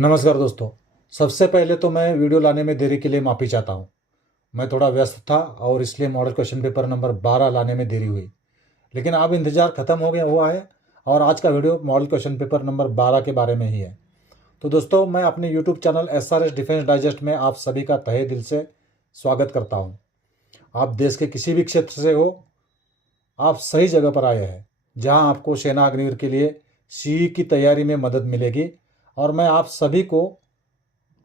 नमस्कार दोस्तों। सबसे पहले तो मैं वीडियो लाने में देरी के लिए माफ़ी चाहता हूँ। मैं थोड़ा व्यस्त था और इसलिए मॉडल क्वेश्चन पेपर नंबर 12 लाने में देरी हुई, लेकिन अब इंतज़ार ख़त्म हो गया हुआ है और आज का video model question paper number 12 के बारे में ही है। तो दोस्तों, मैं अपने YouTube channel SRS defence digest में आप सभी का तहे दिल से स्वागत करता हूँ। आप देश के किसी भी क्षेत्र से हो, आप सही जगह पर आए हैं, जहाँ आपको सेना अग्निवीर के लिए CE की तैयारी में मदद मिलेगी और मैं आप सभी को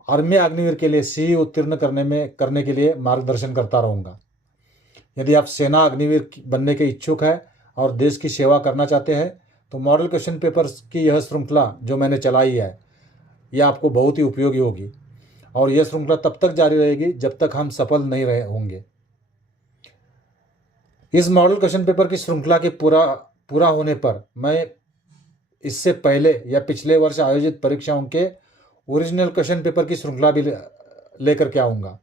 आर्मी अग्निवीर के लिए CE उत्तीर्ण करने के लिए मार्गदर्शन करता रहूँगा। यदि आप सेना अग्निवीर बनने के इच्छुक हैं और देश की सेवा करना चाहते हैं तो मॉडल क्वेश्चन पेपर्स की यह श्रृंखला जो मैंने चलाई है, यह आपको बहुत ही उपयोगी होगी और यह श्रृंखला तब तक जारी रहेगी जब तक हम सफल नहीं रहे होंगे। इस मॉडल क्वेश्चन पेपर की श्रृंखला के पूरा होने पर मैं इससे पहले या पिछले वर्ष आयोजित परीक्षाओं के ओरिजिनल क्वेश्चन पेपर की श्रृंखला भी लेकर के आऊँगा।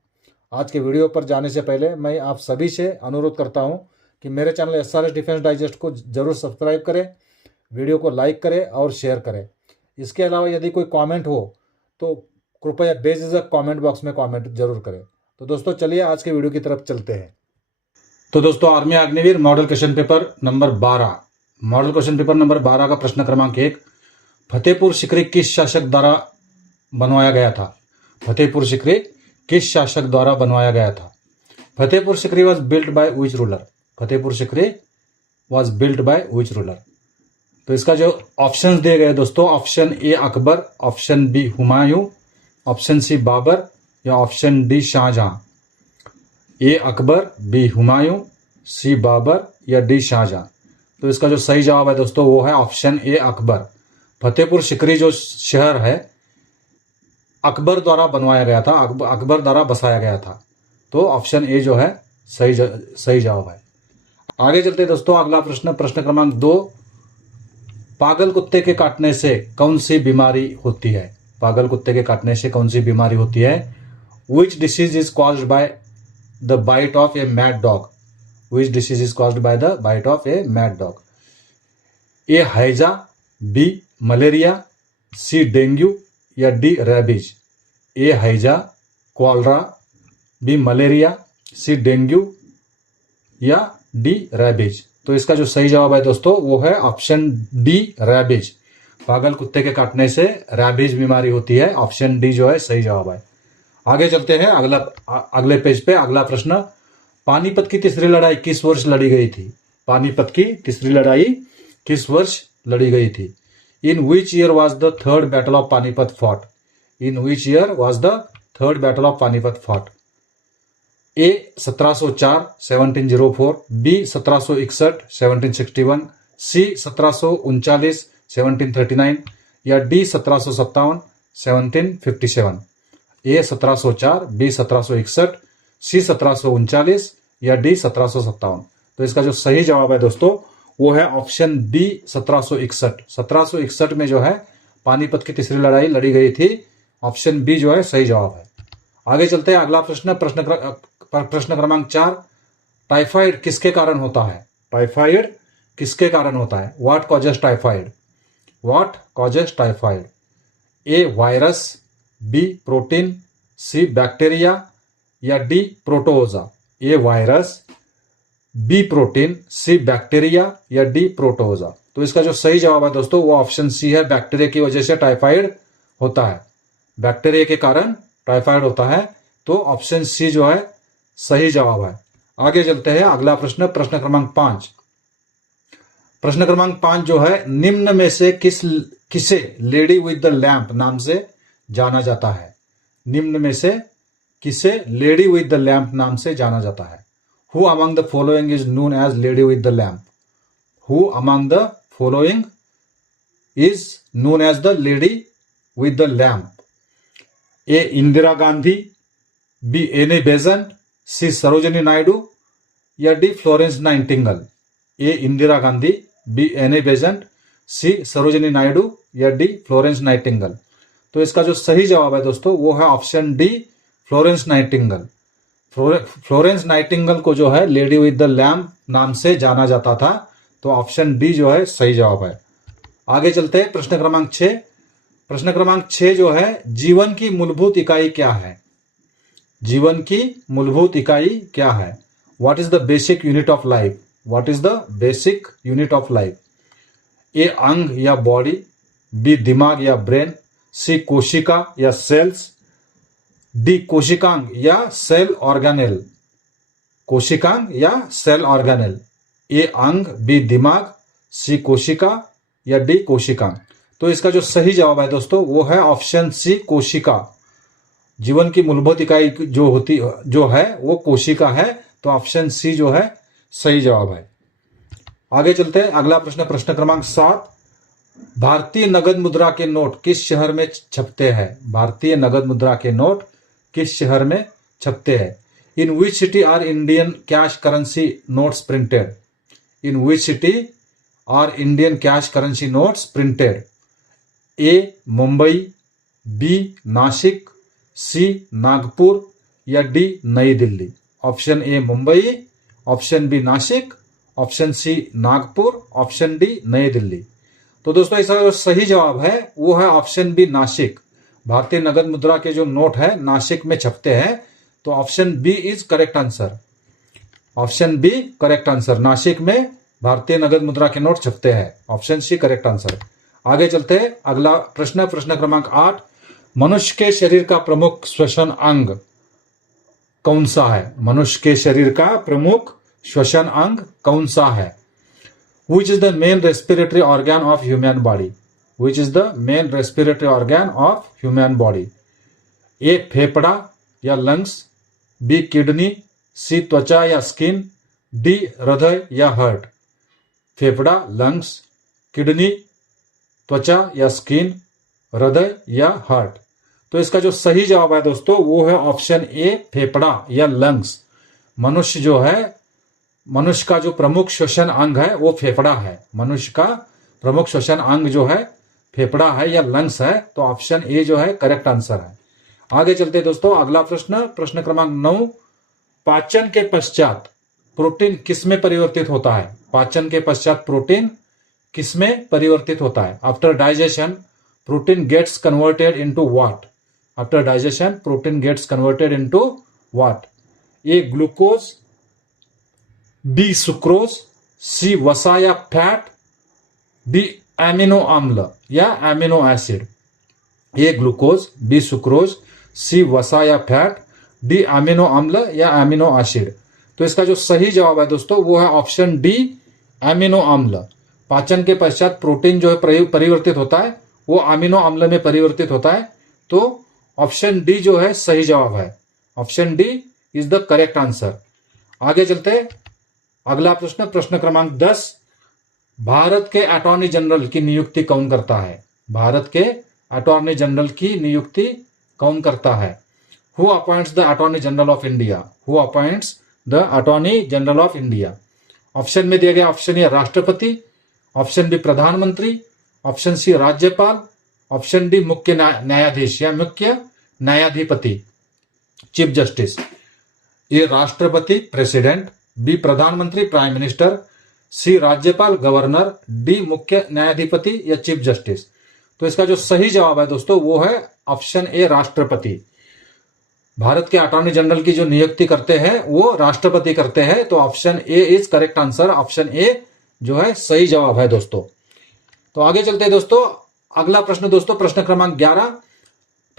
आज के वीडियो पर जाने से पहले मैं आप सभी से अनुरोध करता हूं कि मेरे चैनल SRS डिफेंस डाइजेस्ट को जरूर सब्सक्राइब करें, वीडियो को लाइक करें और शेयर करें। इसके अलावा यदि कोई कमेंट हो तो कृपया बेझिझक कमेंट बॉक्स में कमेंट जरूर करें। तो दोस्तों, चलिए आज के वीडियो की तरफ चलते हैं। तो दोस्तों, army Agniveer model question paper number 12, model question paper number 12 का प्रश्न क्रमांक 1, फतेहपुर सीकरी किस शासक द्वारा बनवाया गया था? फतेहपुर सीकरी किस शासक द्वारा बनवाया गया था? Fatehpur Sikri was built by which ruler? Fatehpur Sikri was built by which ruler? तो इसका जो ऑप्शंस दिए गए दोस्तों, option A Akbar, option B Humayun, option C Babur या option D Shah Jahan. A Akbar, B Humayun, C Babur या डी शाहजहां। तो इसका जो सही जवाब है दोस्तों वो है ऑप्शन ए अकबर। फतेहपुर सीकरी जो शहर है अकबर द्वारा बनवाया गया था, अकबर द्वारा बसाया गया था। तो ऑप्शन ए जो है सही जवाब है। आगे चलते दोस्तों, अगला प्रश्न क्रमांक 2, पागल कुत्ते के काटने से कौन सी बीमारी होती है? पागल कुत्ते के काटने से कौन सी बीमारी होती है? Which disease is caused by the bite of a mad dog? Which disease is caused by the bite of a mad dog? A हैजा, बी मलेरिया, सी डेंगू या डी रैबीज? ए हैजा, cholera, B malaria, C dengue या D rabies? तो इसका जो सही जवाब है दोस्तों वो है ऑप्शन डी रैबीज। पागल कुत्ते के काटने से रैबीज बीमारी होती है। ऑप्शन डी जो है सही जवाब है। आगे चलते हैं अगले पेज पे। अगला प्रश्न, पानीपत की तीसरी लड़ाई किस वर्ष लड़ी गई थी? पानीपत की तीसरी लड़ाई किस वर्ष लड़ी गई थी? In which year was the third battle of Panipat fought? In which year was the third battle of Panipat fought? A 1704 1704, B 1761 1761, C 1739 1739 या D 1757 1757? A 1704, B 1761, C 1739 या D 1757? तो इसका जो सही जवाब है दोस्तों वो है ऑप्शन बी 1761। 1761 में जो है पानीपत की तीसरी लड़ाई लड़ी गई थी। ऑप्शन बी जो है सही जवाब है। आगे चलते हैं अगला प्रश्न क्रमांक 4, टाइफाइड किसके कारण होता है? टाइफाइड किसके कारण होता है? What causes typhoid? What causes typhoid? A virus, B protein, C bacteria या D protozoa? A virus, B protein, C bacteria या डी प्रोटोजोआ? तो इसका जो सही जवाब है दोस्तों वो ऑप्शन सी है। बैक्टीरिया की वजह से टाइफाइड होता है। बैक्टीरिया के कारण टाइफाइड होता है। तो ऑप्शन सी जो है सही जवाब है। आगे चलते हैं अगला प्रश्न क्रमांक 5। प्रश्न क्रमांक 5 जो है, निम्न में से किसे लेडी विद द लैंप नाम से जाना जाता है? निम्न में से किसे लेडी विद द लैंप नाम से जाना जाता है? Who among the following is known as lady with the lamp? Who among the following is known as the lady with the lamp? A. Indira Gandhi, B. Anne Besant, C. Sarojini Naidu या D. Florence Nightingale? A. Indira Gandhi, B. Anne Besant, C. Sarojini Naidu या D. Florence Nightingale? तो इसका जो सही जवाब है दोस्तों वो है option D Florence Nightingale. Florence Nightingale को जो है लेडी विद द लैम्प नाम से जाना जाता था। तो ऑप्शन डी जो है सही जवाब है। आगे चलते हैं प्रश्न क्रमांक 6, प्रश्न क्रमांक 6 जो है, जीवन की मूलभूत इकाई क्या है? जीवन की मूलभूत इकाई क्या है? What is the basic unit of life? What is the basic unit of life? A अंग या बॉडी, बी दिमाग या ब्रेन, सी कोशिका या सेल्स, डी कोशिकांग या सेल ऑर्गेनेल। कोशिकांग या सेल ऑर्गेनेल। ए अंग, बी दिमाग, सी कोशिका या डी कोशिकांग। तो इसका जो सही जवाब है दोस्तों वो है ऑप्शन सी, कोशिका। जीवन की मूलभूत इकाई जो है वो कोशिका है। तो ऑप्शन सी जो है सही जवाब है। आगे चलते हैं, अगला प्रश्न, प्रश्न क्रमांक 7। भारतीय नगद मुद्रा के नोट किस शहर में छपते हैं? भारतीय नगद मुद्रा के नोट किस शहर में छपते हैं? In which city are Indian cash currency notes printed? In which city are Indian cash currency notes printed? A Mumbai, B Nashik, C Nagpur या D Nai Delhi. Option A Mumbai, option B Nashik, option C Nagpur, option D Nai Delhi. तो दोस्तों इसका जो सही जवाब है वो है ऑप्शन बी, नासिक। भारतीय नगद मुद्रा के जो नोट है नासिक में छपते हैं। तो option B is correct answer. Option B correct answer. Nashik में भारतीय नगद मुद्रा के नोट छपते हैं। Option C correct answer. आगे चलते हैं, अगला प्रश्न, प्रश्न क्रमांक 8। मनुष्य के शरीर का प्रमुख श्वसन अंग कौन सा है? मनुष्य के शरीर का प्रमुख श्वसन अंग कौन सा है? Which is the main respiratory organ of human body? Which is the main respiratory organ of human body? A फेफड़ा या लंग्स, बी किडनी, सी त्वचा या स्किन, डी हृदय या हार्ट। फेफड़ा, लंग्स, किडनी, त्वचा या स्किन, हृदय या हार्ट। तो इसका जो सही जवाब है दोस्तों वो है ऑप्शन ए, फेफड़ा या लंग्स। मनुष्य का जो प्रमुख श्वसन अंग है वो फेफड़ा है। मनुष्य का प्रमुख श्वसन अंग जो है फेफड़ा है या लंग्स है। तो ऑप्शन ए जो है करेक्ट आंसर है। आगे चलते हैं दोस्तों, अगला प्रश्न, प्रश्न क्रमांक 9। पाचन के पश्चात प्रोटीन किस में परिवर्तित होता है? पाचन के पश्चात प्रोटीन किस में परिवर्तित होता है? After digestion protein gets converted into what? After digestion protein gets converted into what? A glucose, B sucrose, C वसा या फैट, डी एमिनो अम्ल या amino acid. A glucose, B sucrose, C वसा या फैट, डी एमिनो अम्ल या amino acid. तो इसका जो सही जवाब है दोस्तों वो है ऑप्शन डी, एमिनो अम्ल। पाचन के पश्चात प्रोटीन जो है परिवर्तित होता है वो अमीनो अम्ल में परिवर्तित होता है। तो ऑप्शन डी जो है सही जवाब है। Option D is the correct answer. आगे चलते हैं, अगला प्रश्न, प्रश्न क्रमांक 10। भारत के अटॉर्नी जनरल की नियुक्ति कौन करता है? भारत के अटॉर्नी जनरल की नियुक्ति कौन करता है? Who appoints the attorney general of India? Who appoints the attorney general of India? Option में दिया गया ऑप्शन ए राष्ट्रपति, ऑप्शन बी प्रधानमंत्री, ऑप्शन सी राज्यपाल, ऑप्शन डी मुख्य न्यायाधीश या मुख्य न्यायाधिपति, चीफ जस्टिस। ए राष्ट्रपति प्रेसिडेंट, बी प्रधानमंत्री प्राइम मिनिस्टर, सी राज्यपाल गवर्नर, डी मुख्य न्यायाधिपति या चीफ जस्टिस। तो इसका जो सही जवाब है दोस्तों वो है ऑप्शन ए राष्ट्रपति। भारत के अटॉर्नी जनरल की जो नियुक्ति करते हैं वो राष्ट्रपति करते हैं। तो option A is correct answer. Option A जो है सही जवाब है दोस्तों। तो आगे चलते हैं दोस्तों, अगला प्रश्न दोस्तों, प्रश्न क्रमांक 11।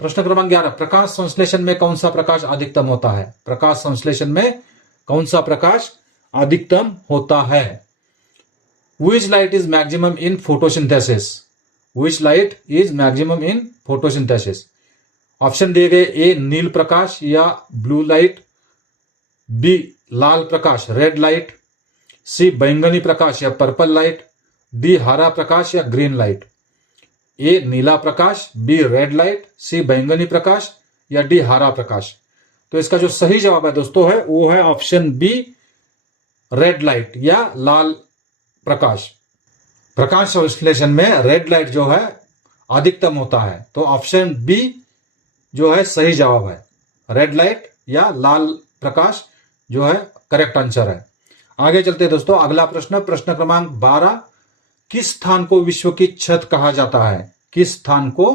प्रश्न क्रमांक 11, प्रकाश संश्लेषण में कौन सा प्रकाश अधिकतम होता है? प्रकाश संश्लेषण में कौन सा प्रकाश अधिकतम होता है? Which light is maximum in photosynthesis? Which light is maximum in photosynthesis? Option दिए गए, ए नील प्रकाश या ब्लू लाइट, बी लाल प्रकाश रेड लाइट, सी बैंगनी प्रकाश या पर्पल लाइट, डी हरा प्रकाश या ग्रीन लाइट। ए नीला प्रकाश, बी रेड लाइट, सी बैंगनी प्रकाश या डी हरा प्रकाश। तो इसका जो सही जवाब है दोस्तों है वो है ऑप्शन बी रेड लाइट या लाल प्रकाश। प्रकाश संश्लेषण में रेड लाइट जो है अधिकतम होता है। तो ऑप्शन बी जो है सही जवाब है। रेड लाइट या लाल प्रकाश जो है करेक्ट आंसर है। आगे चलते हैं दोस्तों, अगला प्रश्न, प्रश्न क्रमांक 12। किस स्थान को विश्व की छत कहा जाता है? किस स्थान को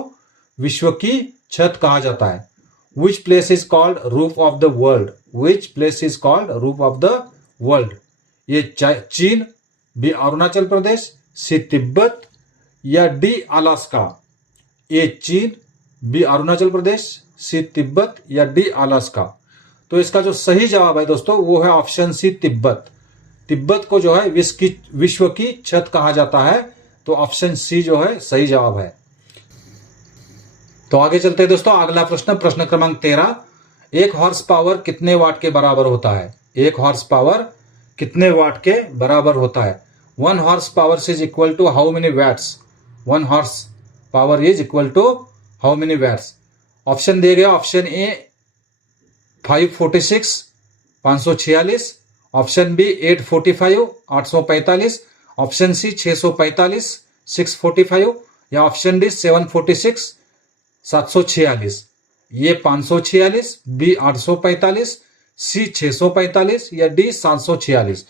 विश्व की छत कहा जाता है? Which place is called roof of the world? Which place is called roof of the world? ये चीन, बी अरुणाचल प्रदेश, सी तिब्बत या डी अलास्का? ए चीन, बी अरुणाचल प्रदेश, सी तिब्बत या डी अलास्का? तो इसका जो सही जवाब है दोस्तों वो है ऑप्शन सी तिब्बत। तिब्बत को जो है विश्व की छत कहा जाता है, तो ऑप्शन सी जो है सही जवाब है। तो आगे चलते हैं दोस्तों, अगला प्रश्न, प्रश्न क्रमांक 13। एक हॉर्स पावर कितने वाट के बराबर होता है? एक हॉर्स पावर कितने वाट के बराबर होता है? 1 horse power is equal to how many watts? 1 horse power is equal to how many watts? Option दिए गए, option A 546 546, option B 845 845, option C 645 645 या ऑप्शन डी 746 746। ये 546, बी 845, सी 645 या डी 746।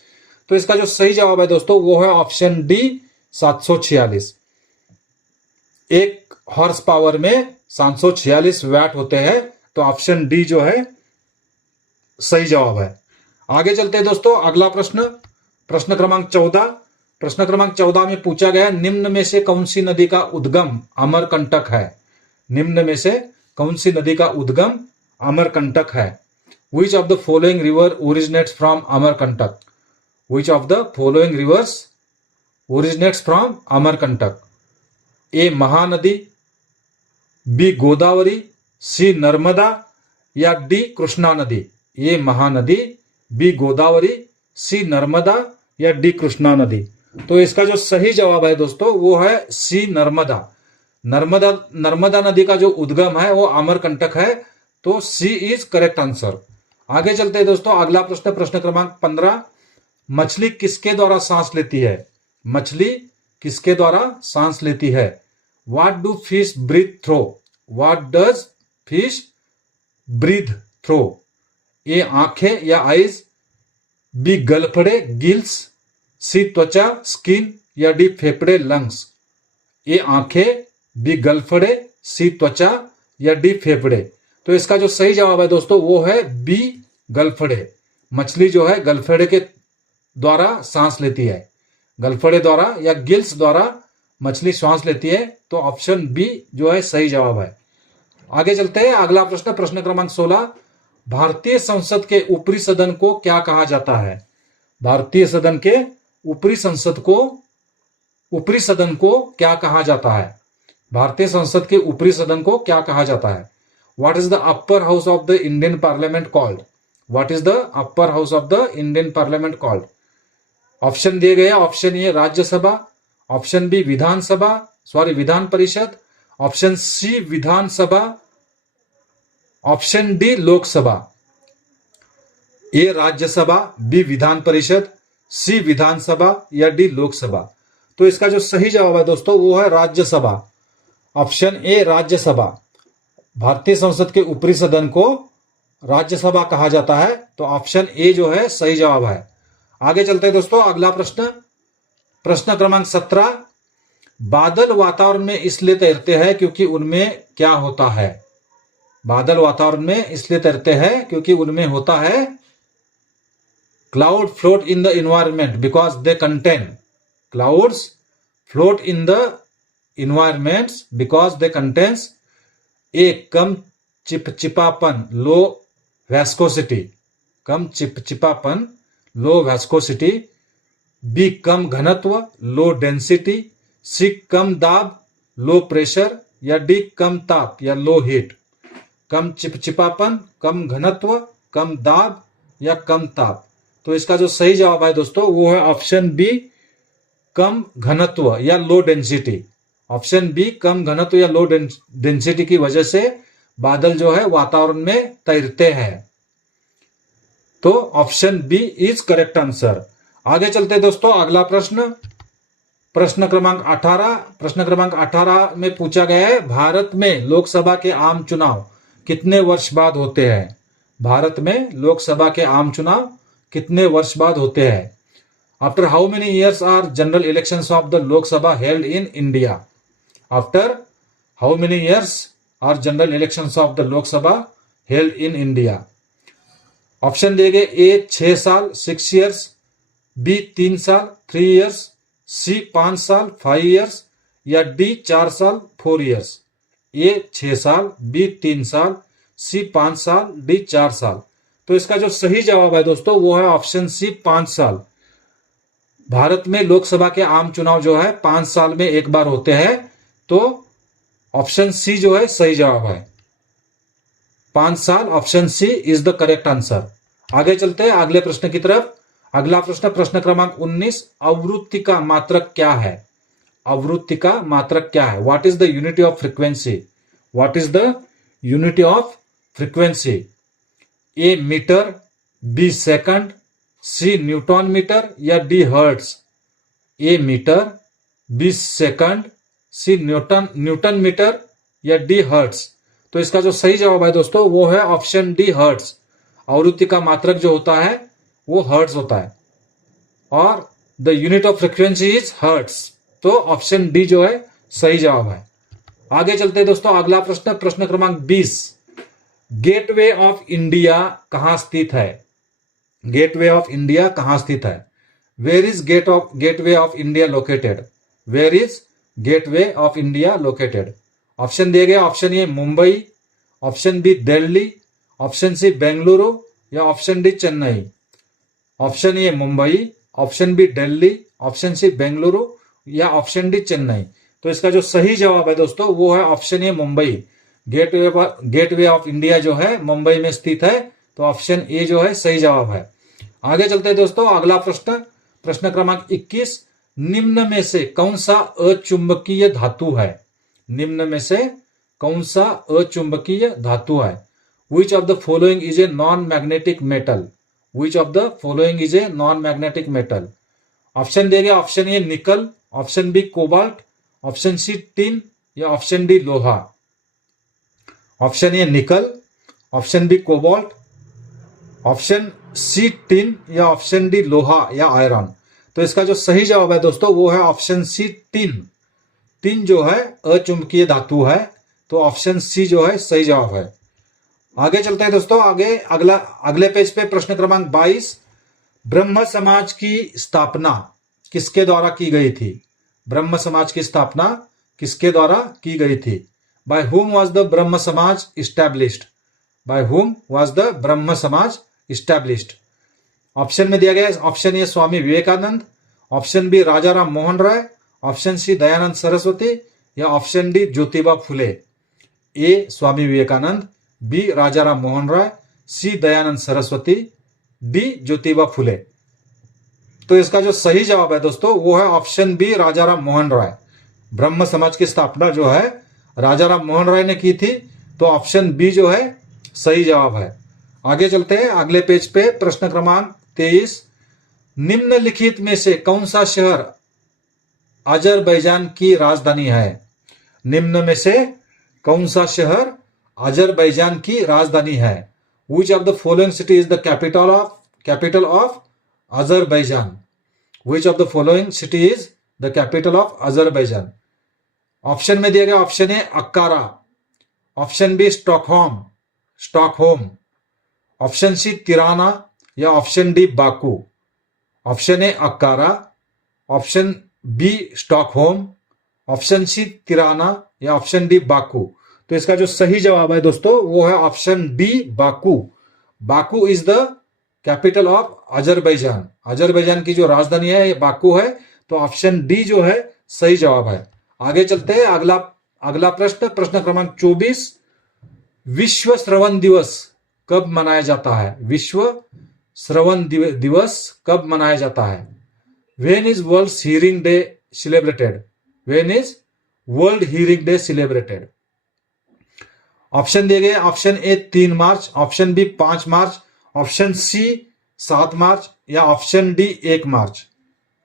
तो इसका जो सही जवाब है दोस्तों वो है ऑप्शन डी 746। एक हॉर्स पावर में 746 वैट होते हैं, तो ऑप्शन डी जो है सही जवाब है। आगे चलते हैं दोस्तों, अगला प्रश्न, प्रश्न क्रमांक 14। प्रश्न क्रमांक 14 में पूछा गया, निम्न में से कौन सी नदी का उद्गम अमरकंटक है? निम्न में से कौन सी नदी का उद्गम अमरकंटक है? Which of the following river originates from Amarkantak? Which of the following rivers originates from Amarkantak? A Mahanadi, B Godavari, C Narmada या डी कृष्णा नदी? A Mahanadi, B Godavari, C Narmada या डी कृष्णा नदी? तो इसका जो सही जवाब है दोस्तों वो है सी नर्मदा। नर्मदा नदी का जो उद्गम है वो अमरकंटक है, तो सी इज करेक्ट आंसर। आगे चलते हैं दोस्तों, अगला प्रश्न, प्रश्न क्रमांक 15। मछली किसके द्वारा सांस लेती है? मछली किसके द्वारा सांस लेती है? What do fish breathe through? What does fish breathe through? A आंखें या आईज, बी गलफड़े गिल्स, सी त्वचा स्किन या डी फेफड़े लंग्स? ए आंखें, बी गलफड़े, सी त्वचा या डी फेफड़े? तो इसका जो सही जवाब है दोस्तों वो है बी गलफड़े। मछली जो है गलफड़े के द्वारा सांस लेती है, गलफड़े द्वारा या गिल्स द्वारा मछली सांस लेती है, तो ऑप्शन बी जो है सही जवाब है। आगे चलते हैं, अगला प्रश्न, प्रश्न क्रमांक 16। भारतीय संसद के ऊपरी सदन को क्या कहा जाता है? भारतीय सदन के ऊपरी सदन को क्या कहा जाता है? भारतीय संसद के ऊपरी सदन को क्या कहा जाता है? What is the upper house of the Indian parliament called? What is the upper house of the Indian parliament called? Option दिए गए, option A Rajya Sabha, option B Vidhan Parishad, option C Vidhan Sabha, option D Lok Sabha. A Rajya Sabha, B Vidhan Parishad, सी विधानसभा या D Lok Sabha? तो इसका जो सही जवाब है दोस्तों वो है राज्यसभा। Option A Rajya Sabha. भारतीय संसद के ऊपरी सदन को राज्यसभा कहा जाता है, तो ऑप्शन ए जो है सही जवाब है। आगे चलते हैं दोस्तों, अगला प्रश्न, प्रश्न क्रमांक 17। बादल वातावरण में इसलिए तैरते हैं क्योंकि उनमें क्या होता है? बादल वातावरण में इसलिए तैरते हैं क्योंकि उनमें होता है cloud float in the environment because they contain, clouds float in the environments because they contains a कम चिपचिपापन लो वेस्कोसिटी, कम चिपचिपापन लो वेस्कोसिटी, बी कम घनत्व लो डेंसिटी, सी कम दाब लो प्रेशर या डी कम ताप या लो हीट? कम चिपचिपापन, कम घनत्व, कम दाब या कम ताप? तो इसका जो सही जवाब है दोस्तों वो है ऑप्शन बी कम घनत्व या लो डेंसिटी। ऑप्शन बी कम घनत्व या लो डेंसिटी की वजह से बादल जो है वातावरण में तैरते हैं, तो option B is correct answer. आगे चलते हैं दोस्तों, अगला प्रश्न, प्रश्न क्रमांक 18। प्रश्न क्रमांक 18 में पूछा गया है, भारत में लोकसभा के आम चुनाव कितने वर्ष बाद होते हैं? भारत में लोकसभा के आम चुनाव कितने वर्ष बाद होते हैं? After how many years are general elections of the Lok Sabha held in India? After how many years are general elections of the Lok Sabha held in India? Option दिए गए ए 6 साल 6 ईयर्स, बी 3 साल 3 ईयर्स, सी 5 साल 5 ईयर्स या डी 4 साल 4 ईयर्स। ए 6 साल, B 3 साल, सी 5 साल, डी 4 साल। तो इसका जो सही जवाब है दोस्तों वो है ऑप्शन सी 5 साल। भारत में लोकसभा के आम चुनाव जो है 5 साल में एक बार होते हैं, तो ऑप्शन सी जो है सही जवाब है, 5 साल। Option C is the correct answer. आगे चलते हैं अगले प्रश्न की तरफ। अगला प्रश्न, प्रश्न क्रमांक 19, आवृत्ति का मात्रक क्या है? आवृत्ति का मात्रक क्या है? What is the unity of frequency? What is the unity of frequency? A metre, B second, C newton metre या D hertz? A metre, B second, C newton metre या डी हर्ट्ज? तो इसका जो सही जवाब है दोस्तों वो है ऑप्शन डी हर्ट्ज। आवृत्ति का मात्रक जो होता है वो हर्ट्ज होता है और the unit of frequency is hertz. तो ऑप्शन डी जो है सही जवाब है। आगे चलते हैं दोस्तों, अगला प्रश्न, प्रश्न क्रमांक 20, गेटवे ऑफ इंडिया कहां स्थित है? गेटवे ऑफ इंडिया कहां स्थित है? Where is gateway of India located? Where is gateway of India located? Option दिए गए, option A Mumbai, option B Delhi, option C Bengaluru या option D Chennai? Option A Mumbai, option B Delhi, option C Bengaluru या ऑप्शन डी चेन्नई? तो इसका जो सही जवाब है दोस्तों वो है option A Mumbai. Gateway of India जो है मुंबई में स्थित है, तो ऑप्शन ए जो है सही जवाब है। आगे चलते हैं दोस्तों, अगला प्रश्न, प्रश्न क्रमांक 21, निम्न में से कौन सा अचुंबकीय धातु है? निम्न में से कौन सा अचुंबकीय धातु है? Which of the following is a non-magnetic metal? Which of the following is a non-magnetic metal? Option दिए गए, option A nickel, option B cobalt, option C tin या ऑप्शन डी लोहा? Option A nickel, option B cobalt, option C tin या option D लोहा या iron? तो इसका जो सही जवाब है दोस्तों वो है ऑप्शन सी टिन। टिन जो है अचुंबकीय धातु है, तो ऑप्शन सी जो है सही जवाब है। आगे चलते हैं दोस्तों, आगे अगले पेज पे प्रश्न क्रमांक 22, ब्रह्म समाज की स्थापना किसके द्वारा की गई थी? ब्रह्म समाज की स्थापना किसके द्वारा की गई थी? Bye whom was the Brahmo Samaj established? By whom was the Brahmo Samaj established? Option में दिया गया है, option A Swami Vivekananda, option B Raja Ram Mohan Roy, option C Dayanand Saraswati या option D Jyotiba Phule? A Swami Vivekananda, B Raja Ram Mohan Roy, C Dayanand Saraswati, D Jyotiba Phule? तो इसका जो सही जवाब है दोस्तों वो है ऑप्शन बी राजा राम मोहन राय। ब्रह्म समाज की स्थापना जो है राजा राम मोहन राय ने की थी, तो ऑप्शन बी जो है सही जवाब है। आगे चलते हैं अगले पेज पे, प्रश्न क्रमांक 23, निम्नलिखित में से कौन सा शहर अजरबैजान की राजधानी है? निम्न में से कौन सा शहर अजरबैजान की राजधानी है? Which of the following city is the capital of Azerbaijan? Which of the following city is the capital of Azerbaijan? Option में दिया गया, option A Accra, option B Stockholm, option C Tirana या option D Baku? Option A Accra, option B Stockholm, option C Tirana या option D Baku? तो इसका जो सही जवाब है दोस्तों वो है option D Baku. Baku is the capital of Azerbaijan. Azerbaijan की जो राजधानी है ये बाकू है, तो ऑप्शन डी जो है सही जवाब है। आगे चलते हैं अगला प्रश्न, प्रश्न क्रमांक 24, विश्व श्रवण दिवस कब मनाया जाता है? विश्व श्रवण दिवस कब मनाया जाता है? When is world hearing day celebrated? When is world hearing day celebrated? Option दिए गए, option A 3 March, option B 5 March, option C 7 March या option D 1 March?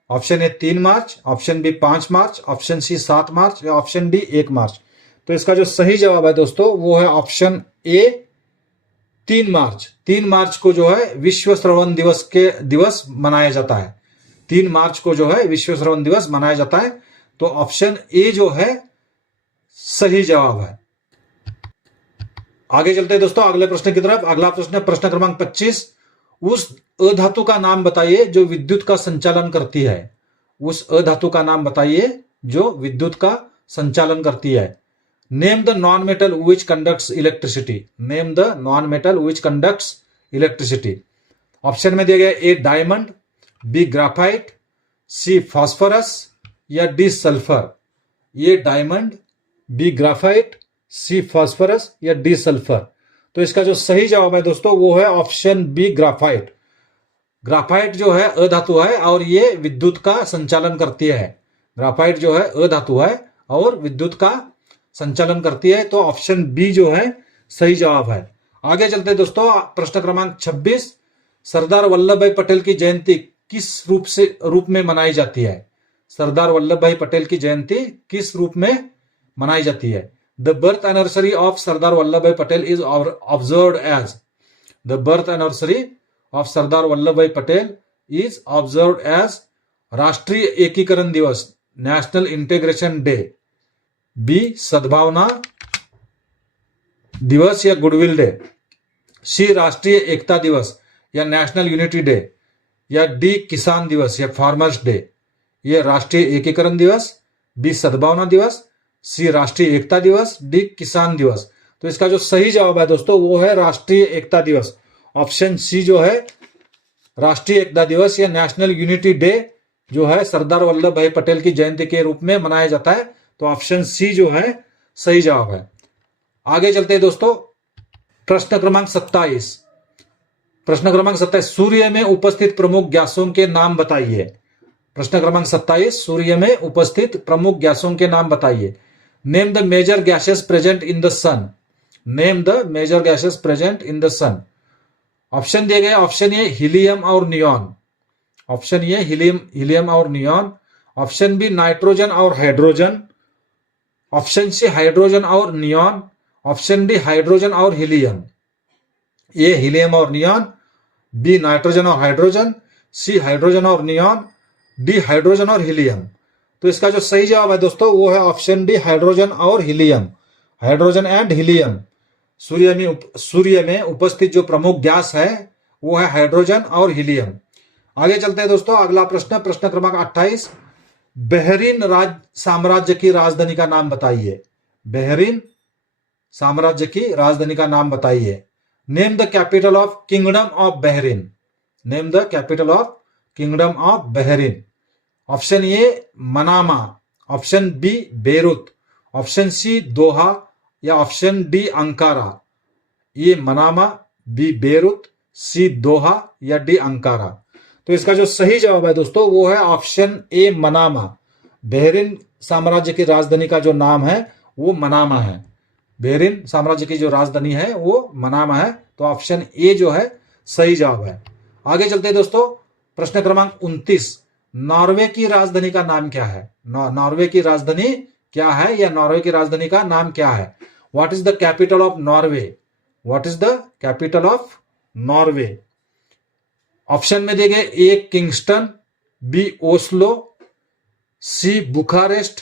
Option A 3 March, option B 5 March, option C 7 March या option D 1 मार्च? तो इसका जो सही जवाब है दोस्तों वो है ऑप्शन ए 3 मार्च। 3 मार्च को जो है विश्व श्रवण दिवस मनाया जाता है। 3 मार्च को जो है विश्व श्रवण दिवस मनाया जाता है, तो ऑप्शन ए जो है सही जवाब है। आगे चलते हैं दोस्तों अगले प्रश्न की तरफ। अगला प्रश्न, प्रश्न क्रमांक 25। उस अधातु का नाम बताइए जो विद्युत का संचालन करती है। उस अधातु का नाम बताइए जो विद्युत का संचालन करती है। Name the non metal which conducts electricity. Name the non metal which conducts electricity. Option में दिया गया ए डायमंड, बी ग्राफाइट, सी फास्फोरस या डी सल्फर। ये डायमंड, बी ग्राफाइट, सी फास्फोरस या डी सल्फर। तो इसका जो सही जवाब है दोस्तों वो है ऑप्शन बी ग्राफाइट। ग्राफाइट जो है अधातु है और ये विद्युत का संचालन करती है। ग्राफाइट जो है अधातु है और विद्युत का संचालन करती है। तो ऑप्शन बी जो है सही जवाब है। आगे चलते हैं दोस्तों, प्रश्न क्रमांक 26। सरदार वल्लभ भाई पटेल की जयंती किस रूप में मनाई जाती है। सरदार वल्लभ भाई पटेल की जयंती किस रूप में मनाई जाती है। The birth anniversary of Sardar Vallabh Bhai Patel is observed as. The birth anniversary of Sardar Vallabh Bhai Patel is observed as राष्ट्रीय एकीकरण दिवस, नेशनल इंटीग्रेशन डे, बी सद्भावना दिवस या गुडविल डे, सी राष्ट्रीय एकता दिवस या नेशनल यूनिटी डे, या डी किसान दिवस या फार्मर्स डे। ये राष्ट्रीय एकीकरण दिवस, बी सद्भावना दिवस, सी राष्ट्रीय एकता दिवस, डी किसान दिवस। तो इसका जो सही जवाब है दोस्तों वो है राष्ट्रीय एकता दिवस। ऑप्शन सी जो है राष्ट्रीय एकता दिवस या नेशनल यूनिटी डे जो है सरदार वल्लभ भाई पटेल की जयंती के रूप में मनाया जाता है। तो ऑप्शन सी जो है सही जवाब है। आगे चलते हैं दोस्तों, प्रश्न क्रमांक 27। प्रश्न क्रमांक 27, सूर्य में उपस्थित प्रमुख गैसों के नाम बताइए। प्रश्न क्रमांक 27, सूर्य में उपस्थित प्रमुख गैसों के नाम बताइए। Name the major gases present in the sun. Name the major gases present in the sun. Option दिए गए, ऑप्शन ए हीलियम और नियॉन, ऑप्शन ए हीलियम और नियॉन, ऑप्शन बी नाइट्रोजन और हाइड्रोजन, ऑप्शन सी हाइड्रोजन और neon, option D hydrogen और helium. A helium और neon, B nitrogen और hydrogen, C hydrogen और नियॉन, डी हाइड्रोजन और helium. तो इसका जो सही जवाब है दोस्तों वो है ऑप्शन डी हाइड्रोजन और हीलियम, हाइड्रोजन एंड हीलियम। सूर्य में उपस्थित जो प्रमुख गैस है वो है हाइड्रोजन और हीलियम। आगे चलते हैं दोस्तों, अगला प्रश्न, प्रश्न क्रमांक 28। बहरीन साम्राज्य की राजधानी का नाम बताइए। बहरीन साम्राज्य की राजधानी का नाम बताइए। Name the capital of kingdom of Bahrain. Name the capital of kingdom of Bahrain. Option A Manama, option B Beirut, option C Doha या option D Ankara. A Manama, B Beirut, C Doha या D Ankara. तो इसका जो सही जवाब है दोस्तों वो है ऑप्शन ए मनामा। बहरीन साम्राज्य की राजधानी का जो नाम है वो मनामा है। बहरीन साम्राज्य की जो राजधानी है वो मनामा है। तो ऑप्शन ए जो है सही जवाब है। आगे चलते हैं दोस्तों, प्रश्न क्रमांक 29। नॉर्वे की राजधानी का नाम क्या है। नॉर्वे की राजधानी क्या है या नॉर्वे की राजधानी का नाम क्या है। What is the capital of Norway. What is the capital of Norway. Option में दिए गए ए किंगस्टन, बी ओस्लो, सी बुखारेस्ट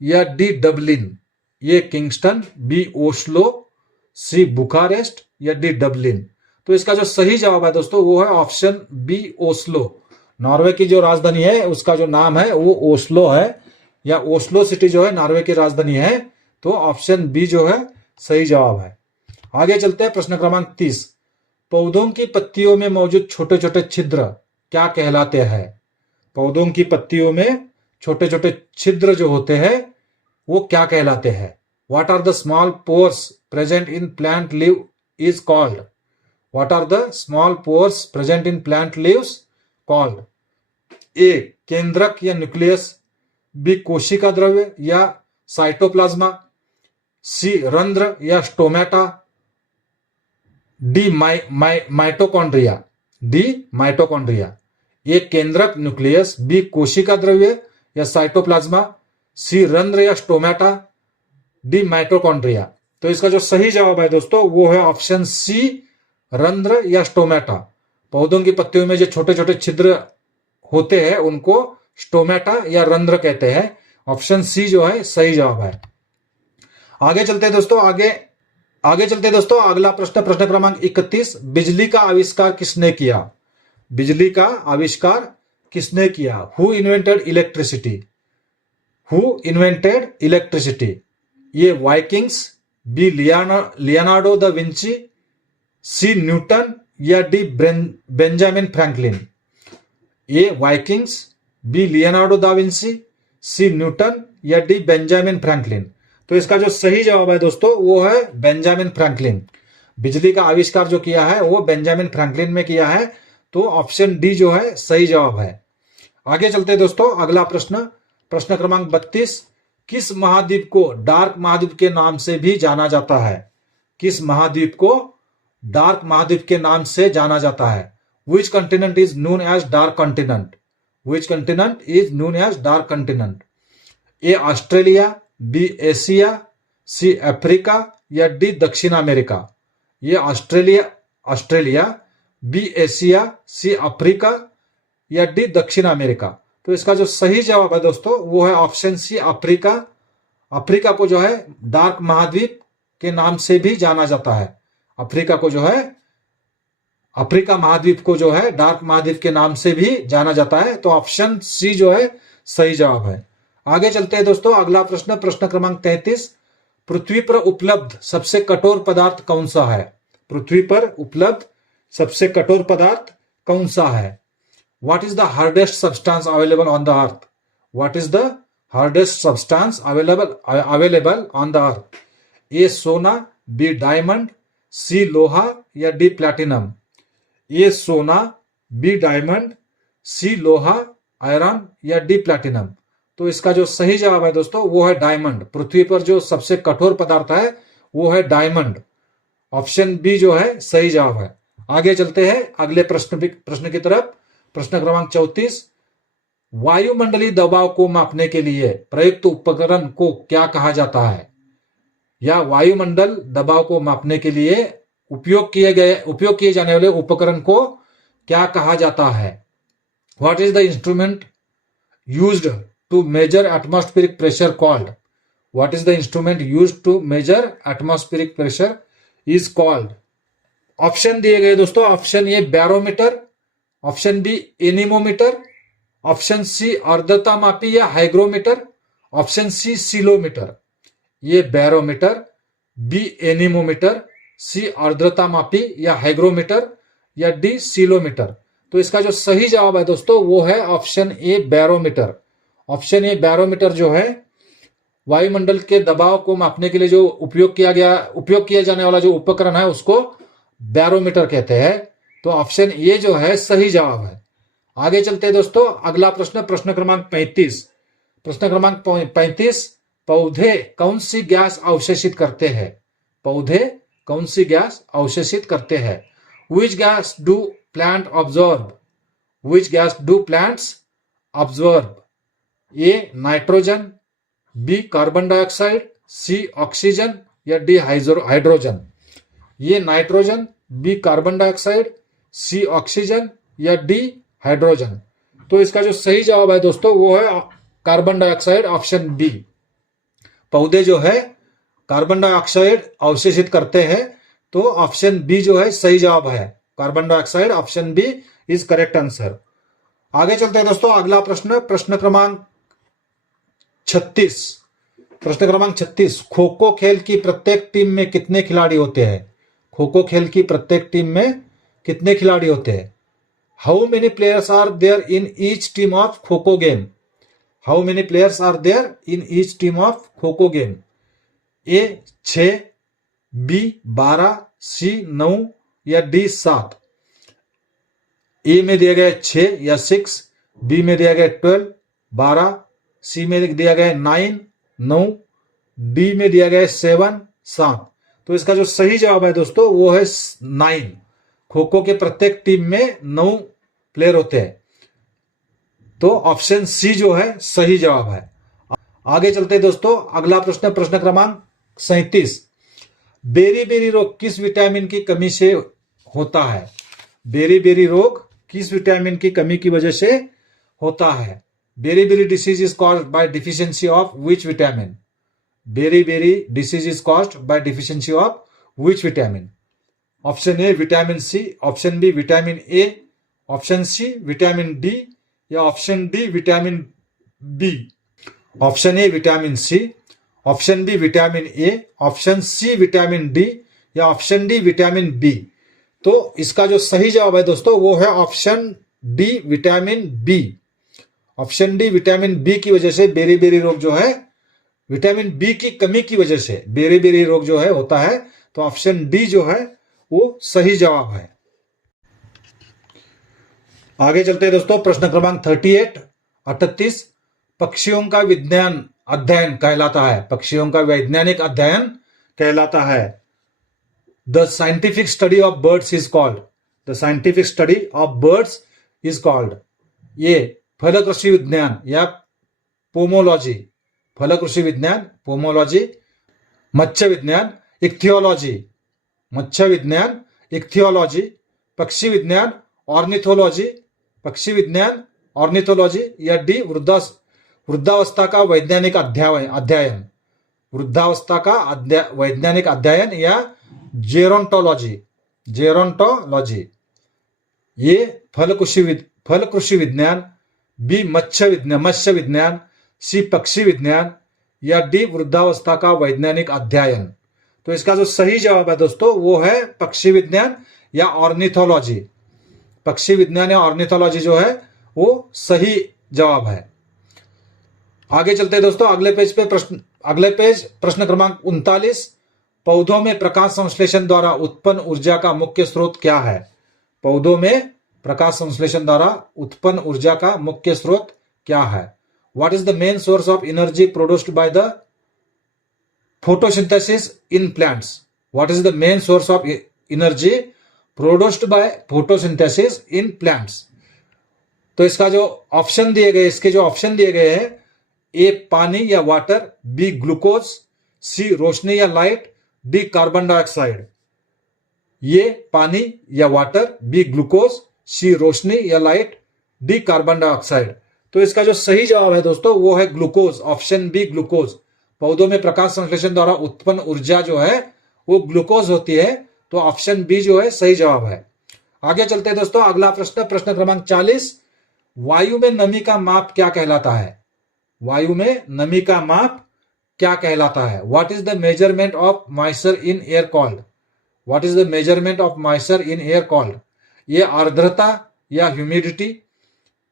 या डी डबलिन। ये किंगस्टन, बी ओस्लो, सी बुखारेस्ट या डी डबलिन। तो इसका जो सही जवाब है दोस्तों वो है ऑप्शन बी ओस्लो। नॉर्वे की जो राजधानी है उसका जो नाम है वो ओस्लो है या ओस्लो सिटी जो है नॉर्वे की राजधानी है। तो ऑप्शन बी जो है सही जवाब है। आगे चलते हैं, प्रश्न क्रमांक 30। पौधों की पत्तियों में मौजूद छोटे छोटे छिद्र क्या कहलाते हैं। पौधों की पत्तियों में छोटे छोटे छिद्र जो होते हैं वो क्या कहलाते हैं। What are the small pores present in plant leave is called. What are the small pores present in plant leaves called. A केंद्रक या न्यूक्लियस, बी कोशिका द्रव्य या साइटोप्लाज्मा, सी रंध्र या stomata, D mitochondria. D mitochondria. A केंद्रक nucleus, B कोशिका द्रव्य या साइटोप्लाज्मा, सी रंध्र या स्टोमेटा, डी माइटोकॉन्ड्रिया। तो इसका जो सही जवाब है दोस्तों वो है ऑप्शन सी रंध्र या स्टोमेटा। पौधों की पत्तियों में जो छोटे छोटे छिद्र होते हैं उनको स्टोमेटा या रंध्र कहते हैं। ऑप्शन सी जो है सही जवाब है। आगे चलते हैं दोस्तों, आगे आगे चलते हैं दोस्तों, अगला प्रश्न, प्रश्न क्रमांक 31, बिजली का आविष्कार किसने किया? बिजली का आविष्कार किसने किया? Who invented electricity? Who invented electricity? A Vikings, B Leonardo da Vinci, C Newton या D Benjamin Franklin? A Vikings, B Leonardo da Vinci, C Newton या डी बेंजामिन फ्रैंकलिन? तो इसका जो सही जवाब है दोस्तों वो है बेंजामिन फ्रैंकलिन। बिजली का आविष्कार जो किया है वो बेंजामिन फ्रैंकलिन में किया है, तो ऑप्शन डी जो है सही जवाब है। आगे चलते हैं दोस्तों, अगला प्रश्न, प्रश्न क्रमांक 32, किस महाद्वीप को डार्क महाद्वीप के नाम से भी जाना जाता है? किस महाद्वीप को डार्क महाद्वीप के नाम से जाना जाता है? Which continent is known as dark continent? Which continent is known as dark continent? A Australia, B Asia, C Africa या डी दक्षिण America? A Australia, B Asia, C Africa या डी दक्षिण अमेरिका? तो इसका जो सही जवाब है दोस्तों वो है ऑप्शन सी अफ्रीका। अफ्रीका को जो है डार्क महाद्वीप के नाम से भी जाना जाता है। अफ्रीका को जो है, अफ्रीका महाद्वीप को जो है डार्क महाद्वीप के नाम से भी जाना जाता है, तो ऑप्शन सी जो है सही जवाब है। आगे चलते हैं दोस्तों, अगला प्रश्न, प्रश्न क्रमांक 33, पृथ्वी पर उपलब्ध सबसे कठोर पदार्थ कौन सा है? पृथ्वी पर उपलब्ध सबसे कठोर पदार्थ कौन सा है? What is the hardest substance available on the earth? What is the hardest substance available on the earth? A सोना, बी डायमंड, सी लोहा या डी प्लैटिनम? ए सोना, बी डायमंड, सी लोहा, आयरन या डी प्लैटिनम? तो इसका जो सही जवाब है दोस्तों वो है डायमंड। पृथ्वी पर जो सबसे कठोर पदार्थ है वो है डायमंड। ऑप्शन बी जो है सही जवाब है। आगे चलते हैं अगले प्रश्न की तरफ, प्रश्न क्रमांक 34, वायुमंडलीय दबाव को मापने के लिए प्रयुक्त उपकरण को क्या कहा जाता है? या वायुमंडल दबाव को मापने के लिए उपयोग किए जाने वाले उपकरण को क्या कहा जाता है? What is the instrument used to measure atmospheric pressure called? What is the instrument used to measure atmospheric pressure is called? Option दिए गए दोस्तों, option A barometer, option B anemometer, option C आर्द्रता मापी या हाइग्रोमीटर, ऑप्शन सी सीलोमीटर। ये barometer, B anemometer, C आर्द्रता मापी या हाइग्रोमीटर या डी सीलोमीटर? तो इसका जो सही जवाब है दोस्तों वो है option A barometer. Option A barometer जो है वायुमंडल के दबाव को मापने के लिए जो उपयोग किया जाने वाला जो उपकरण है उसको बैरोमीटर कहते हैं। तो ऑप्शन ए जो है सही जवाब है। आगे चलते हैं दोस्तों, अगला प्रश्न, प्रश्न क्रमांक 35, प्रश्न क्रमांक 35, पौधे कौन सी गैस अवशोषित करते हैं? पौधे कौन सी गैस अवशोषित करते हैं? Which gas do plant observe? Which gas do plants observe? A nitrogen, B carbon dioxide, C oxygen या डी हाइड्रोजन? ये nitrogen, B carbon dioxide, C oxygen या डी हाइड्रोजन? तो इसका जो सही जवाब है दोस्तों वो है कार्बन डाइऑक्साइड, ऑप्शन बी। पौधे जो है कार्बन डाइऑक्साइड अवशोषित करते हैं, तो ऑप्शन बी जो है सही जवाब है। Carbon dioxide, option B is correct answer. आगे चलते हैं दोस्तों, अगला प्रश्न, प्रश्न क्रमांक 36, प्रश्न क्रमांक 36, खो खो खेल की प्रत्येक टीम में कितने खिलाड़ी होते हैं? खो खो खेल की प्रत्येक टीम में कितने खिलाड़ी होते हैं? How many players are there in each team of kho kho game? How many players are there in each team of kho kho game? A 6, B 12, सी 9 या डी 7? ए में दिया गया 6 या 6, बी में दिया गया 12 12, सी में दिया गया 9 डी में दिया गया 7 7। तो इसका जो सही जवाब है दोस्तों वो है 9। खो खो के प्रत्येक टीम में 9 प्लेयर होते हैं, तो ऑप्शन सी जो है सही जवाब है। आगे चलते हैं दोस्तों, अगला प्रश्न, प्रश्न क्रमांक 37, बेरी रोग किस विटामिन की कमी से होता है? बेरी रोग किस विटामिन की कमी की वजह से होता है? Beri disease is caused by deficiency of which vitamin? Beri disease is caused by deficiency of Which vitamin? Option A vitamin C, option B vitamin A, option C vitamin D या option D vitamin B. Option A vitamin C, option B vitamin A, option C vitamin D या option D vitamin B. तो इसका जो सही जवाब है दोस्तों वो है option D vitamin B. Option D vitamin B की वजह से बेरी रोग जो है, विटामिन बी की कमी की वजह से बेरी रोग जो है होता है। तो ऑप्शन डी जो है वो सही जवाब है। आगे चलते हैं दोस्तों, प्रश्न क्रमांक 38 पक्षियों का विज्ञान अध्ययन कहलाता है, पक्षियों का वैज्ञानिक अध्ययन कहलाता है। The scientific study of birds is called, the scientific study of birds is called. ये फल कृषि विज्ञान या पोमोलॉजी, फल कृषि विज्ञान पोमोलॉजी, मत्स्य विज्ञान इक्थियोलॉजी, मत्स्य विज्ञान इक्थियोलॉजी, पक्षी विज्ञान ऑर्निथोलॉजी, पक्षी विज्ञान ऑर्निथोलॉजी या डी वृद्धावस्था का वैज्ञानिक अध्ययन, वृद्धावस्था का वैज्ञानिक अध्ययन या जेरोंटोलॉजी, जेरोंटोलॉजी। ये फल कृषि विज्ञान, बी मत्स्य विज्ञान, सी पक्षी विज्ञान या डी वृद्धावस्था का वैज्ञानिक अध्ययन। तो इसका जो सही जवाब है दोस्तों वो है पक्षी विज्ञान या ऑर्निथोलॉजी। पक्षी विज्ञान या ऑर्निथोलॉजी जो है वो सही जवाब है। आगे चलते हैं दोस्तों, अगले पेज प्रश्न क्रमांक 39 पौधों में प्रकाश संश्लेषण द्वारा उत्पन्न ऊर्जा का मुख्य स्रोत क्या है? पौधों में प्रकाश संश्लेषण द्वारा उत्पन्न ऊर्जा का मुख्य स्रोत क्या है? What is the main source of energy produced by the photosynthesis in plants? What is the main source of energy produced by photosynthesis in plants? तो इसका जो ऑप्शन दिए गए, इसके जो ऑप्शन दिए गए हैं, ए पानी या वाटर, बी ग्लूकोज, सी रोशनी या लाइट, डी कार्बन डाइऑक्साइड। ये पानी या वाटर, बी ग्लूकोज, सी रोशनी या लाइट, डी कार्बन डाइऑक्साइड। तो इसका जो सही जवाब है दोस्तों वो है ग्लूकोज, ऑप्शन बी ग्लूकोज। पौधों में प्रकाश संश्लेषण द्वारा उत्पन्न ऊर्जा जो है वो ग्लूकोज होती है। तो ऑप्शन बी जो है सही जवाब है। आगे चलते हैं दोस्तों, अगला प्रश्न क्रमांक 40 वायु में नमी का माप क्या कहलाता है? वायु में नमी का माप क्या कहलाता है? What is the measurement of moisture in air called? What is the measurement of moisture in air called? ये आर्द्रता या ह्यूमिडिटी,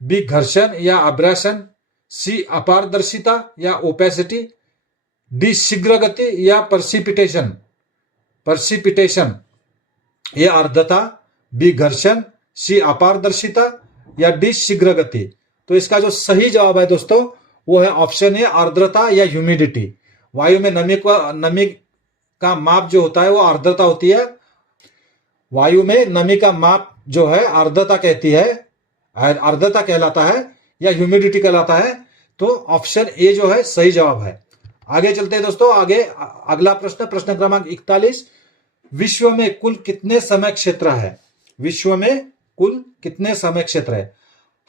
बी घर्षण या अब्रेशन, सी अपारदर्शिता या ओपेसिटी, डी शीघ्र गति या पर्सिपिटेशन। पर्सिपिटेशन ये आर्द्रता, बी घर्षण, सी अपारदर्शिता या डी शीघ्र गति। तो इसका जो सही जवाब है दोस्तों वो है ऑप्शन ए आर्द्रता या ह्यूमिडिटी। वायु में नमी का माप जो होता है वो आर्द्रता होती है। वायु में नमी का माप जो है आर्द्रता कहती है, आर्द्रता कहलाता है या ह्यूमिडिटी कहलाता है। तो ऑप्शन ए जो है सही जवाब है। आगे चलते हैं दोस्तों, आगे अगला प्रश्न क्रमांक 41 विश्व में कुल कितने समय क्षेत्र है? विश्व में कुल कितने समय क्षेत्र है?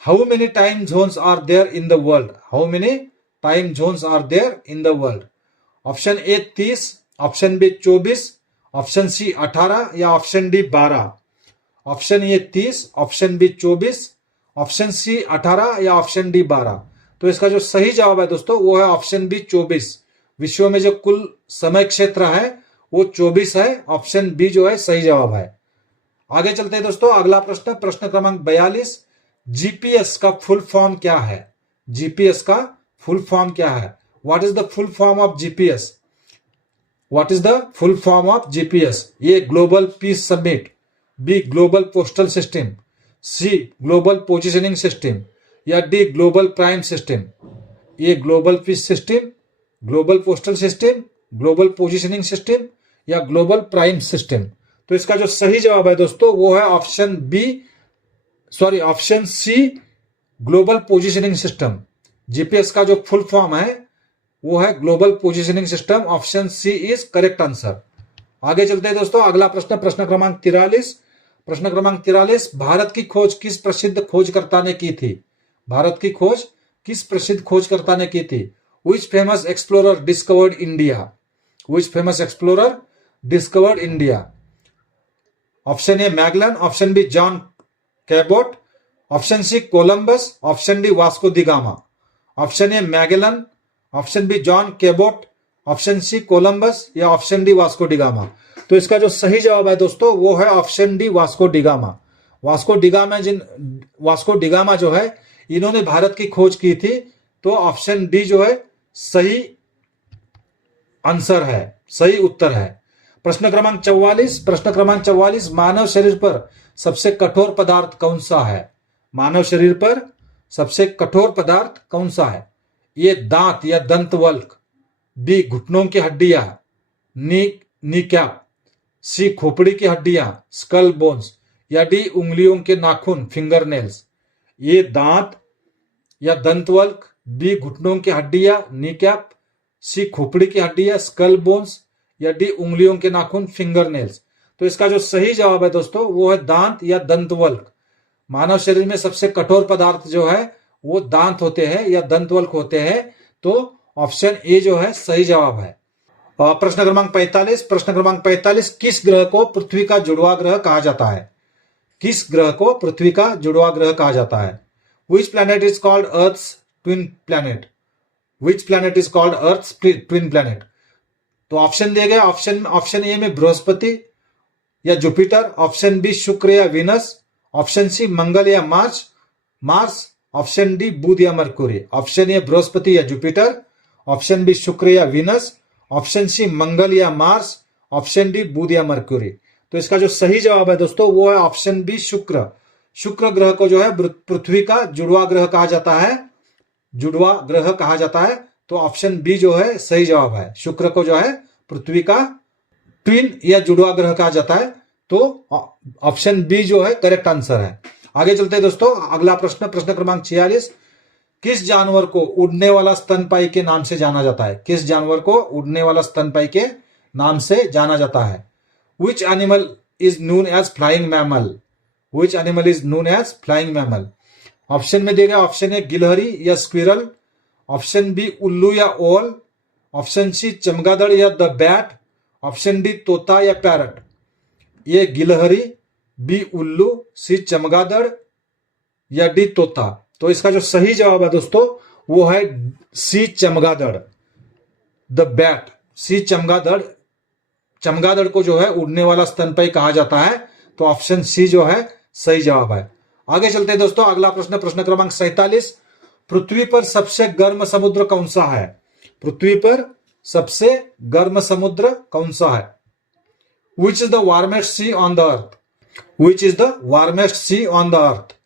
How many time zones are there in the world? How many time zones are there in the world? Option A 30, option B 24, option C 18 या option D 12। Option A 30, option B 24, option C 18 या option D 12। तो इसका जो सही जवाब है दोस्तों वो है ऑप्शन बी 24। विश्व में जो कुल समय क्षेत्र है वो 24 है। ऑप्शन बी जो है सही जवाब है। आगे चलते हैं दोस्तों, अगला प्रश्न क्रमांक 42 जीपीएस का फुल फॉर्म क्या है? जीपीएस का फुल फॉर्म क्या है? What is the full form of GPS? What is the full form of GPS? A global peace summit, B global postal system, C global positioning system या D global prime system. A global peace system, global postal system, global positioning system या global prime system. तो इसका जो सही जवाब है दोस्तों वो है option C global positioning system. GPS का जो फुल फॉर्म है वो है global positioning system. Option C is correct answer. आगे चलते हैं दोस्तों, अगला प्रश्न क्रमांक 43 भारत की खोज किस प्रसिद्ध खोजकर्ता ने की थी? भारत की खोज किस प्रसिद्ध खोजकर्ता ने की थी? Which famous explorer discovered India? Which famous explorer discovered India? Option A Magellan, option B John Cabot, option C Columbus, option D Vasco da Gama. Option A Magellan, option B John Cabot, option C Columbus या option D Vasco da Gama. तो इसका जो सही जवाब है दोस्तों वो है option D Vasco da Gama. Vasco da Gama जो है इन्होंने भारत की खोज की थी, तो ऑप्शन डी जो है सही आंसर है, सही उत्तर है। प्रश्न क्रमांक 44, मानव शरीर पर सबसे कठोर पदार्थ कौन सा है? मानव शरीर पर सबसे कठोर पदार्थ कौन सा है? ये दांत या दंतवल्क, बी घुटनों की हड्डियां, नी कैप, सी खोपड़ी की हड्डियां स्कल बोन्स, या डी उंगलियों के नाखून फिंगर नेल्स। ये दांत या दंतवल्क, बी घुटनों की हड्डियां नी कैप, सी खोपड़ी की हड्डियां स्कल बोन्स, या डी उंगलियों के नाखून फिंगर नेल्स। तो इसका जो सही जवाब है दोस्तों वो है दांत या दंतवल्क। मानव शरीर में सबसे कठोर पदार्थ जो है वो दांत होते हैं या दंतवल्क होते हैं, तो ऑप्शन ए जो है सही जवाब है। प्रश्न क्रमांक 45, किस ग्रह को पृथ्वी का जुड़वा ग्रह कहा जाता है? किस ग्रह को पृथ्वी का जुड़वा ग्रह कहा जाता है? Which planet is called earth's twin planet? Which planet is called earth's twin planet? तो ऑप्शन दिए गए, ऑप्शन ए में बृहस्पति या जुपिटर, ऑप्शन बी शुक्र या वीनस, ऑप्शन सी मंगल या मार्स, ऑप्शन डी बुध या मरकुरी। ऑप्शन ए बृहस्पति या जुपिटर, ऑप्शन बी शुक्र या वीनस, ऑप्शन सी मंगल या मार्स, ऑप्शन डी बुध या मरकुरी। तो इसका जो सही जवाब है दोस्तों वो है ऑप्शन बी शुक्र। शुक्र ग्रह को जो है पृथ्वी का जुड़वा ग्रह कहा जाता है, जुड़वा ग्रह कहा जाता है, तो ऑप्शन बी जो है सही जवाब है। शुक्र को जो है पृथ्वी का ट्विन या जुड़वा ग्रह कहा जाता है, तो ऑप्शन बी जो है करेक्ट आंसर है। आगे चलते हैं दोस्तों, अगला प्रश्न क्रमांक 46, किस जानवर को उड़ने वाला स्तनपायी के नाम से जाना जाता है? किस जानवर को उड़ने वाला स्तनपायी के नाम से जाना जाता है? Which animal is known as flying mammal? Which animal is known as flying mammal? Option में दिया गया, ऑप्शन ए गिलहरी या स्क्विरल, ऑप्शन बी उल्लू या ओल, ऑप्शन सी चमगादड़ या द बैट, ऑप्शन डी तोता या पैरट। ये गिलहरी, बी उल्लू, सी चमगादड़ या डी तोता। तो इसका जो सही जवाब है दोस्तों वो है सी चमगादड़, द बैट। सी चमगादड़, चमगादड़ को जो है उड़ने वाला स्तनपायी कहा जाता है, तो ऑप्शन सी जो है सही जवाब है। आगे चलते हैं दोस्तों, अगला प्रश्न क्रमांक 47, पृथ्वी पर सबसे गर्म समुद्र कौन सा है? पृथ्वी पर सबसे गर्म समुद्र कौन सा है? Which is the warmest sea on the earth? Which is the warmest sea on the earth?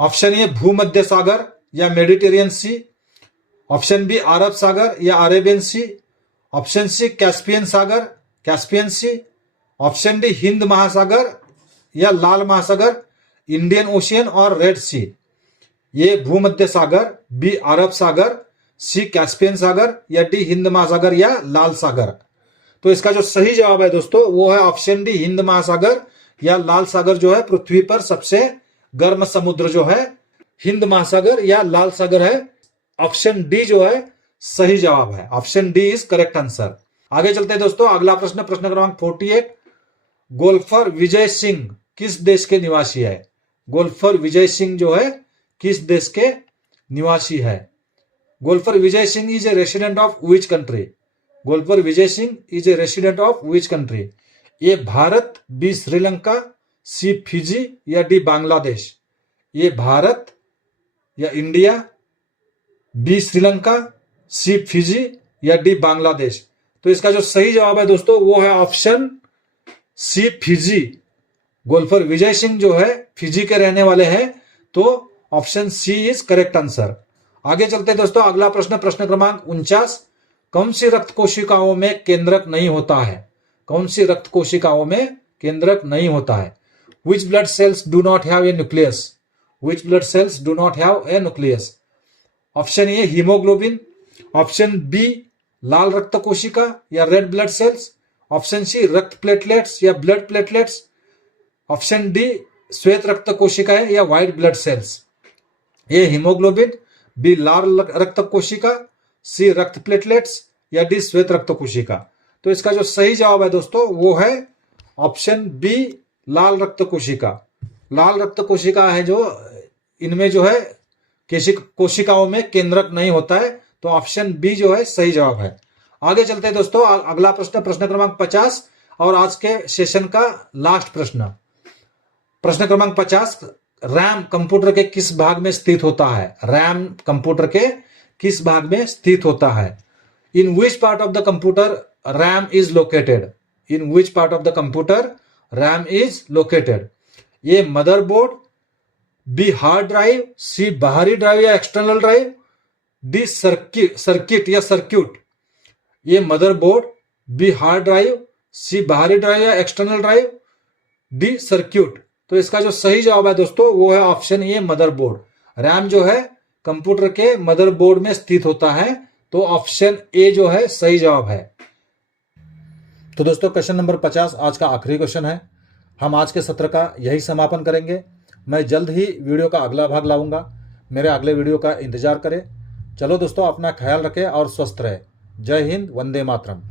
Option A भूमध्य सागर या मेडिटेरियन सी, ऑप्शन बी अरब सागर या अरेबियन सी, ऑप्शन सी कैस्पियन सागर, कैस्पियन सी, ऑप्शन डी हिंद महासागर या लाल महासागर, इंडियन ओशियन और रेड सी। ये भूमध्य सागर, B अरब सागर, सी Caspian सागर या डी हिंद महासागर या लाल सागर। तो इसका जो सही जवाब है दोस्तों वो है ऑप्शन डी हिंद महासागर या लाल सागर जो है पृथ्वी पर सबसे गर्म समुद्र जो है हिंद महासागर या लाल सागर है। ऑप्शन डी जो है सही जवाब है, option D is correct answer. आगे चलते हैं दोस्तों, अगला प्रश्न क्रमांक 48, गोल्फर विजय सिंह किस देश के निवासी है? गोल्फर विजय सिंह जो है किस देश के निवासी है? Golfer Vijay Singh is a resident of which country? Golfer Vijay Singh is a resident of which country? A Bharat, B Sri Lanka, C Fiji या डी बांग्लादेश। ये भारत या India, B Sri Lanka, C Fiji या डी बांग्लादेश। तो इसका जो सही जवाब है दोस्तों वो है option C Fiji. Golfer Vijay Singh जो है फिजी के रहने वाले हैं, तो option C is correct answer. आगे चलते हैं दोस्तों, अगला प्रश्न क्रमांक 49, कौन सी रक्त कोशिकाओं में केंद्रक नहीं होता है? कौन सी रक्त कोशिकाओं में केंद्रक नहीं होता है? Which blood cells do not have a nucleus? Which blood cells do not have a nucleus? Option A haemoglobin, option B लाल रक्त कोशिका या red blood cells, option C रक्त प्लेटलेट्स या ब्लड प्लेटलेट्स, ऑप्शन डी श्वेत रक्त कोशिकाएं या व्हाइट ब्लड सेल्स। ए हीमोग्लोबिन, बी लाल रक्त कोशिका, सी रक्त प्लेटलेट्स या डी श्वेत रक्त कोशिका। तो इसका जो सही जवाब है दोस्तों वो है ऑप्शन बी, लाल रक्त कोशिका। लाल रक्त कोशिका है जो इनमें जो है कोशिकाओं में केंद्रक नहीं होता है, तो ऑप्शन बी जो है सही जवाब है। आगे चलते हैं दोस्तों, अगला प्रश्न क्रमांक 50 और आज के सेशन का लास्ट प्रश्न क्रमांक 50, रैम कंप्यूटर के किस भाग में स्थित होता है? रैम कंप्यूटर के किस भाग में स्थित होता है? In which part of the computer RAM is located? In which part of the computer RAM is located? A motherboard, B hard drive, C बाहरी ड्राइव या एक्सटर्नल ड्राइव, डी सर्किट या circuit. A motherboard, B hard drive, C बाहरी drive या external drive, D circuit. तो इसका जो सही जवाब है दोस्तों वो है ऑप्शन ए, मदरबोर्ड। रैम जो है कंप्यूटर के मदरबोर्ड में स्थित होता है, तो ऑप्शन ए जो है सही जवाब है। तो दोस्तों क्वेश्चन नंबर 50 आज का आखिरी क्वेश्चन है। हम आज के सत्र का यही समापन करेंगे। मैं जल्द ही वीडियो का अगला भाग लाऊंगा। मेरे अगले वीडियो का इंतजार करें। चलो दोस्तों, अपना ख्याल रखें और स्वस्थ रहे। जय हिंद, वंदे मातरम।